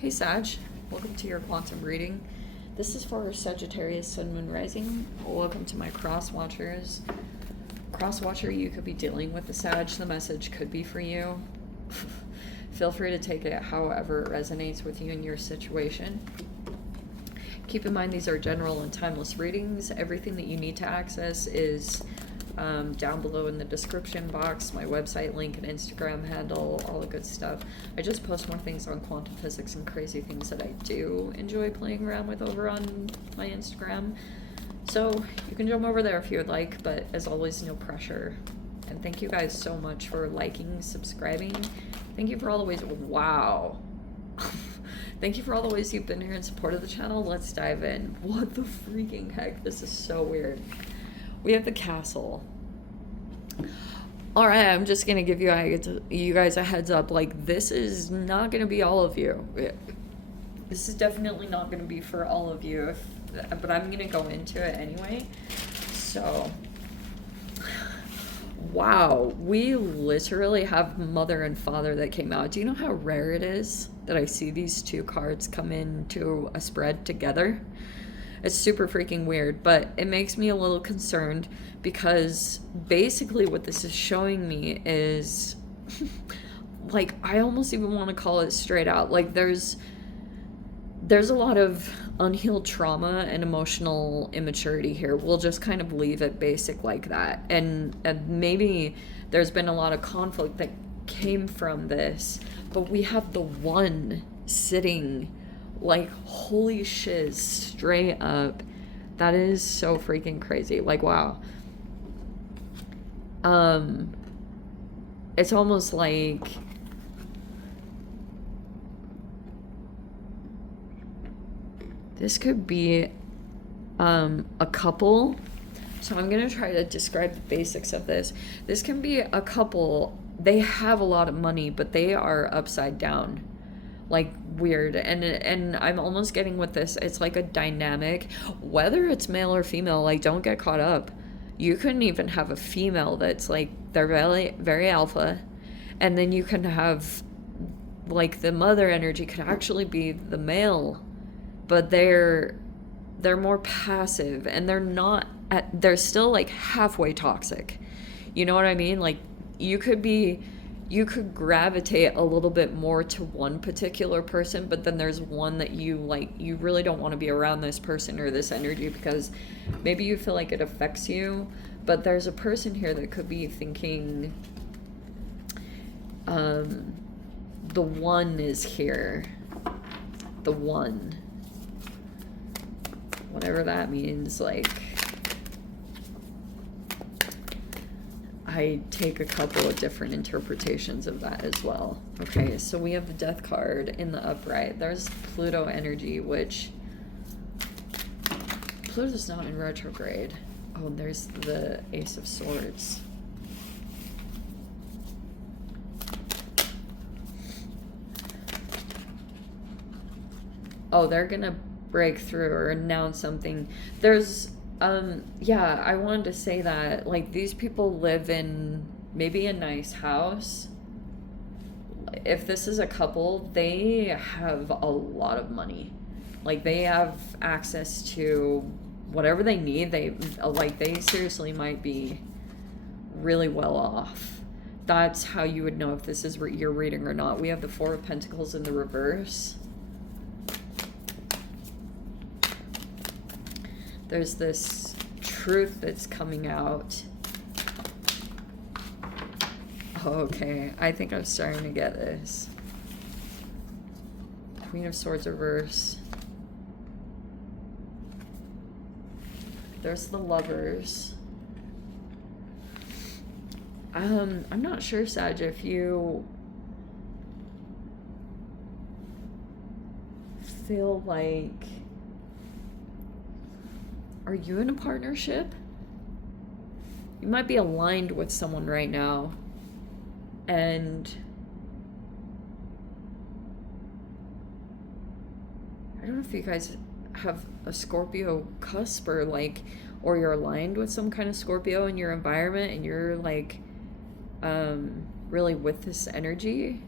Hey Sag, welcome to your quantum reading. This is for Sagittarius Sun Moon Rising. Welcome to my cross watchers. Cross watcher, you could be dealing with the Sag. The message could be for you. Feel free to take it however it resonates with you in your situation. Keep in mind these are general and timeless readings. Everything that you need to access is down below in the description box, my website link and Instagram handle, all the good stuff. I just post more things on quantum physics and crazy things that I do enjoy playing around with over on my Instagram. So you can jump over there if you would like, but as always, no pressure. And thank you guys so much for liking, subscribing. Thank you for all the ways, wow. Thank you for all the ways you've been here in support of the channel. Let's dive in. What the freaking heck? This is so weird. We have the castle. Alright, I'm just gonna give you guys a heads up. Like, this is not gonna be all of you. This is definitely not gonna be for all of you, but I'm gonna go into it anyway. So, wow, we literally have mother and father that came out. Do you know how rare it is that I see these two cards come into a spread together? It's super freaking weird, but it makes me a little concerned because basically what this is showing me is like, I almost even want to call it straight out. Like, there's a lot of unhealed trauma and emotional immaturity here. We'll just kind of leave it basic like that. And maybe there's been a lot of conflict that came from this, but we have the one sitting like, holy shiz, straight up. That is so freaking crazy. Like, wow. It's almost like this could be a couple. So I'm gonna try to describe the basics of this. This can be a couple. They have a lot of money, but they are upside down. Like, weird. And I'm almost getting with this, it's like a dynamic, whether it's male or female. Like, don't get caught up. You couldn't even have a female that's like, they're very, very alpha, and then you can have like the mother energy could actually be the male, but they're more passive, and they're still like halfway toxic. You know what I mean? Like, you could gravitate a little bit more to one particular person, but then there's one that you really don't want to be around this person or this energy because maybe you feel like it affects you. But there's a person here that could be thinking, the one is here. The one. Whatever that means, like, I take a couple of different interpretations of that as well. Okay, so we have the Death card in the upright. There's Pluto energy, which Pluto's not in retrograde. Oh, there's the Ace of Swords. Oh, they're gonna break through or announce something. There's yeah, I wanted to say that, like, these people live in maybe a nice house. If this is a couple, they have a lot of money. Like, they have access to whatever they need. They seriously might be really well off. That's how you would know if this is your reading or not. We have the Four of Pentacles in the reverse. There's this truth that's coming out. Okay, I think I'm starting to get this. Queen of Swords reverse. There's the Lovers. I'm not sure, Sag, if you feel like, are you in a partnership? You might be aligned with someone right now, and I don't know if you guys have a Scorpio cusp or you're aligned with some kind of Scorpio in your environment and you're like really with this energy.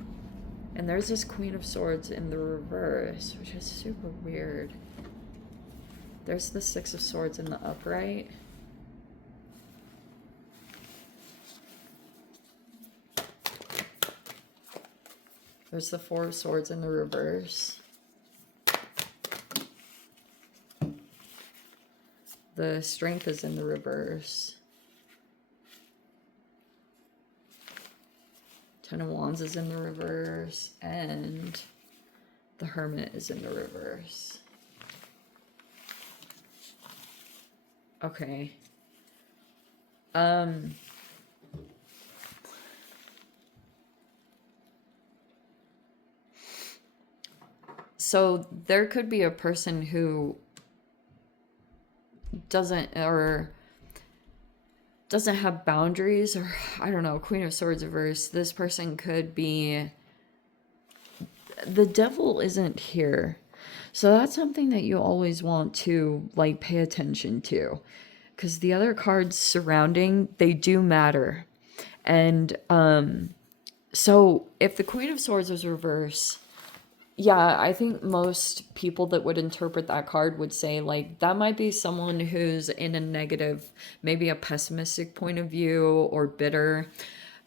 And there's this Queen of Swords in the reverse, which is super weird. There's the Six of Swords in the upright. There's the Four of Swords in the reverse. The Strength is in the reverse. Ten of Wands is in the reverse. And the Hermit is in the reverse. Okay. So there could be a person who doesn't have boundaries, or I don't know, Queen of Swords reverse. This person could be, the Devil isn't here. So that's something that you always want to like pay attention to, because the other cards surrounding, they do matter. And so if the Queen of Swords was reverse, yeah, I think most people that would interpret that card would say, like, that might be someone who's in a negative, maybe a pessimistic point of view or bitter.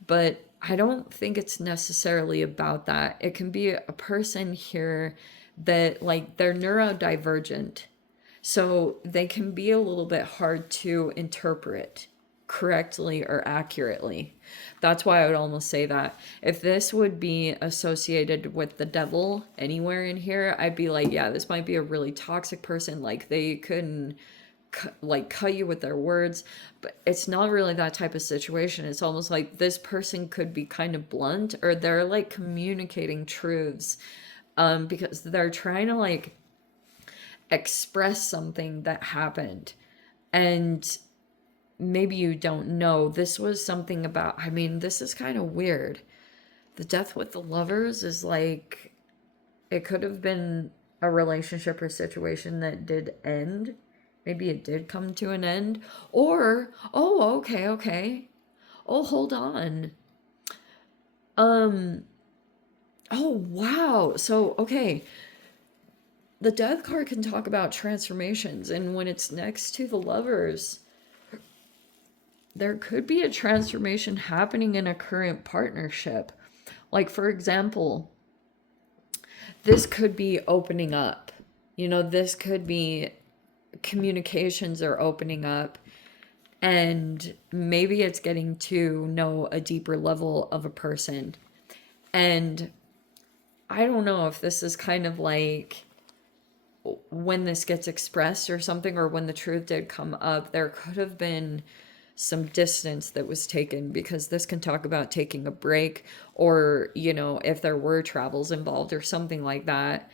But I don't think it's necessarily about that. It can be a person here that, like, they're neurodivergent. So they can be a little bit hard to interpret correctly or accurately. That's why I would almost say that. If this would be associated with the Devil anywhere in here, I'd be like, yeah, this might be a really toxic person. Like, they couldn't cut you with their words. But it's not really that type of situation. It's almost like this person could be kind of blunt, or they're like communicating truths because they're trying to like express something that happened. And maybe you don't know. This was something about, I mean, this is kind of weird. The Death with the Lovers is like, it could have been a relationship or situation that did end. Maybe it did come to an end. Or, oh, okay. Oh, hold on. Oh, wow. So, okay. The Death card can talk about transformations, and when it's next to the Lovers, there could be a transformation happening in a current partnership. Like, for example, this could be opening up. You know, this could be communications are opening up, and maybe it's getting to know a deeper level of a person. And I don't know if this is kind of like when this gets expressed or something, or when the truth did come up, there could have been some distance that was taken, because this can talk about taking a break, or, you know, if there were travels involved or something like that.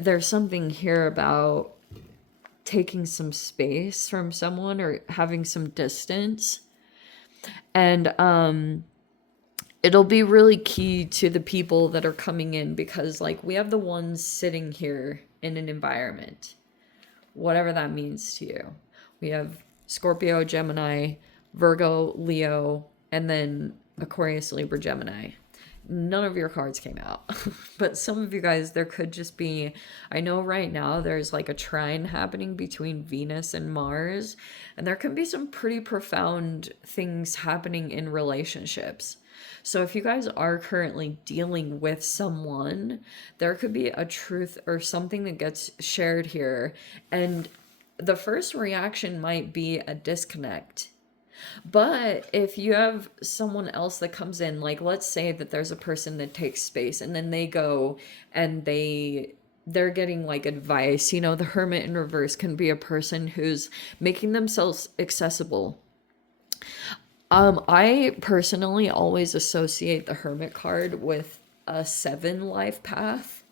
There's something here about taking some space from someone or having some distance. And it'll be really key to the people that are coming in, because like we have the ones sitting here in an environment, whatever that means to you. We have Scorpio, Gemini, Virgo, Leo, and then Aquarius, Libra, Gemini. None of your cards came out. But some of you guys, there could just be, I know right now there's like a trine happening between Venus and Mars, and there can be some pretty profound things happening in relationships. So if you guys are currently dealing with someone, there could be a truth or something that gets shared here, and the first reaction might be a disconnect. But if you have someone else that comes in, like let's say that there's a person that takes space, and then they go and they're getting like advice. You know, the Hermit in reverse can be a person who's making themselves accessible. I personally always associate the Hermit card with a 7 life path,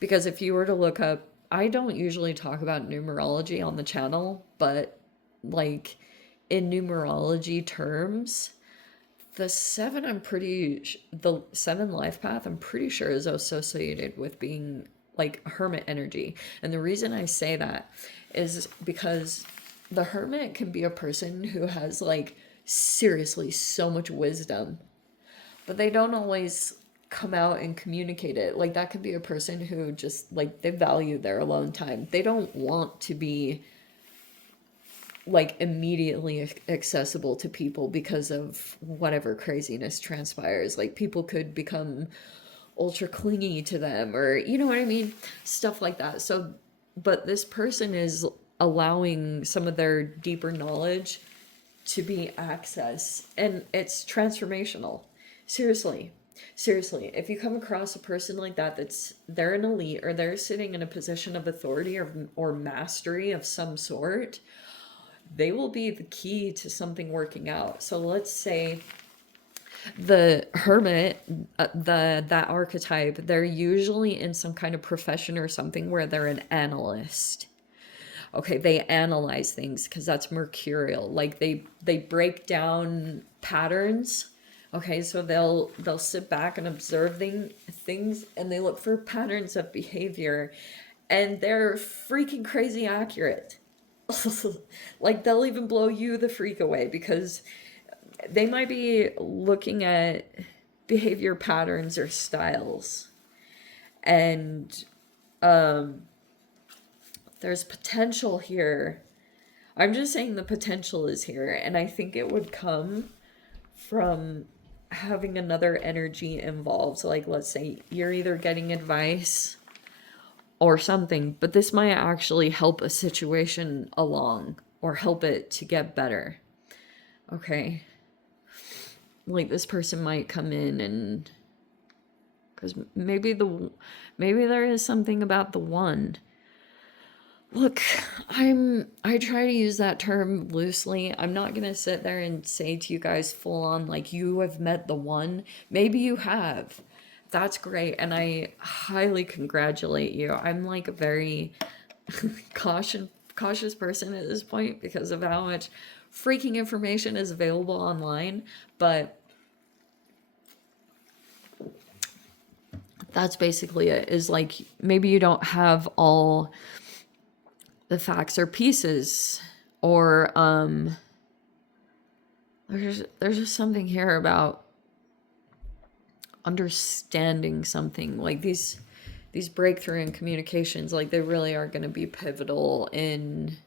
because if you were to look up, I don't usually talk about numerology on the channel, but like in numerology terms, the 7 the 7 life path I'm pretty sure is associated with being like hermit energy. And the reason I say that is because the hermit can be a person who has like seriously so much wisdom, but they don't always come out and communicate it. Like that could be a person who just like they value their alone time. They don't want to be like immediately accessible to people because of whatever craziness transpires. Like people could become ultra clingy to them, or you know what I mean? Stuff like that. So, but this person is allowing some of their deeper knowledge to be accessed, and it's transformational. Seriously. Seriously, if you come across a person like that, that's they're an elite or they're sitting in a position of authority or mastery of some sort, they will be the key to something working out. So let's say the hermit, that archetype, they're usually in some kind of profession or something where they're an analyst. Okay, they analyze things because that's mercurial. Like they break down patterns. Okay, so they'll sit back and observe things, and they look for patterns of behavior, and they're freaking crazy accurate. Like they'll even blow you the freak away because they might be looking at behavior patterns or styles, and there's potential here. I'm just saying the potential is here, and I think it would come from having another energy involved. So like let's say you're either getting advice or something, but this might actually help a situation along or help it to get better. Okay. Like this person might come in and because maybe there is something about the one. Look, I try to use that term loosely. I'm not gonna sit there and say to you guys full on like you have met the one. Maybe you have. That's great, and I highly congratulate you. I'm like a very cautious person at this point because of how much freaking information is available online, but that's basically it. Is like maybe you don't have all the facts or pieces, or there's just something here about understanding something. Like these breakthrough in communications, like they really are going to be pivotal in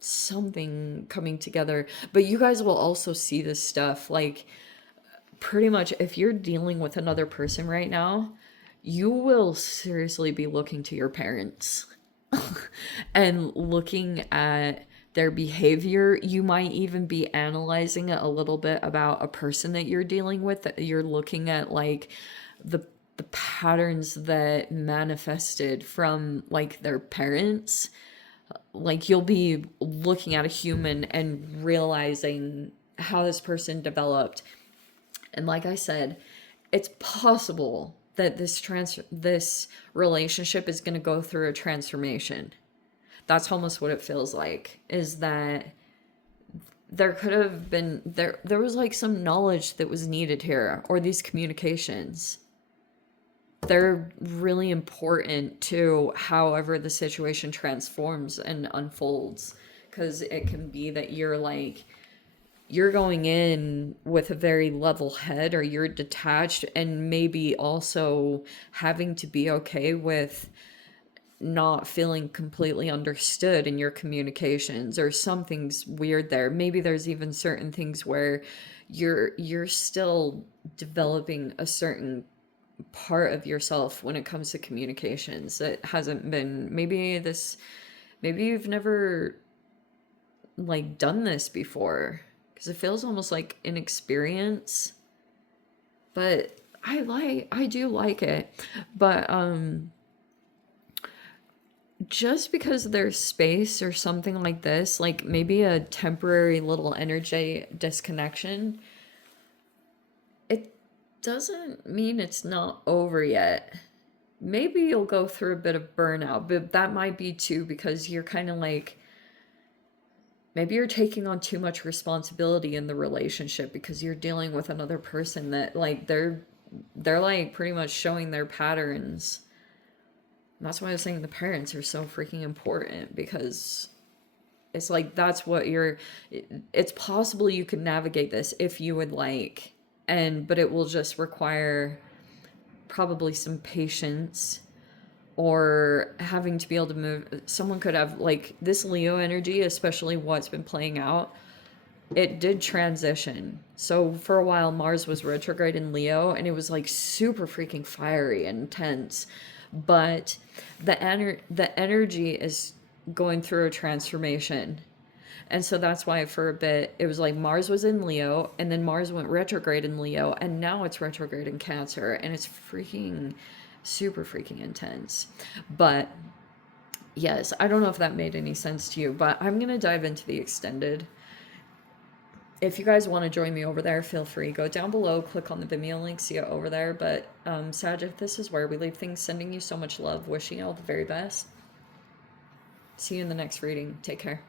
something coming together. But you guys will also see this stuff like pretty much if you're dealing with another person right now, you will seriously be looking to your parents and looking at their behavior. You might even be analyzing it a little bit about a person that you're dealing with. That you're looking at like the patterns that manifested from like their parents. Like you'll be looking at a human and realizing how this person developed. And like I said, it's possible that this relationship is going to go through a transformation. That's almost what it feels like, is that there could have been there was like some knowledge that was needed here, or these communications. They're really important to however the situation transforms and unfolds, because it can be that you're going in with a very level head, or you're detached, and maybe also having to be okay with not feeling completely understood in your communications, or something's weird there. Maybe there's even certain things where you're still developing a certain part of yourself when it comes to communications that hasn't been, maybe you've never like done this before, because it feels almost like an experience, but I do like it. But just because there's space or something like this, like maybe a temporary little energy disconnection, it doesn't mean it's not over yet. Maybe you'll go through a bit of burnout, but that might be too because you're kind of like, maybe you're taking on too much responsibility in the relationship because you're dealing with another person that like they're like pretty much showing their patterns. And that's why I was saying the parents are so freaking important, because it's like that's what it's possible you could navigate this if you would like but it will just require probably some patience, or having to be able to move. Someone could have, like, this Leo energy, especially what's been playing out, it did transition. So for a while, Mars was retrograde in Leo, and it was like super freaking fiery and intense. But the energy is going through a transformation. And so that's why for a bit it was like Mars was in Leo, and then Mars went retrograde in Leo, and now it's retrograde in Cancer, and it's freaking super freaking intense. But yes, I don't know if that made any sense to you, but I'm going to dive into the extended. If you guys want to join me over there, feel free. Go down below, click on the Vimeo link, see it over there. But Sag, this is where we leave things. Sending you so much love, wishing you all the very best. See you in the next reading. Take care.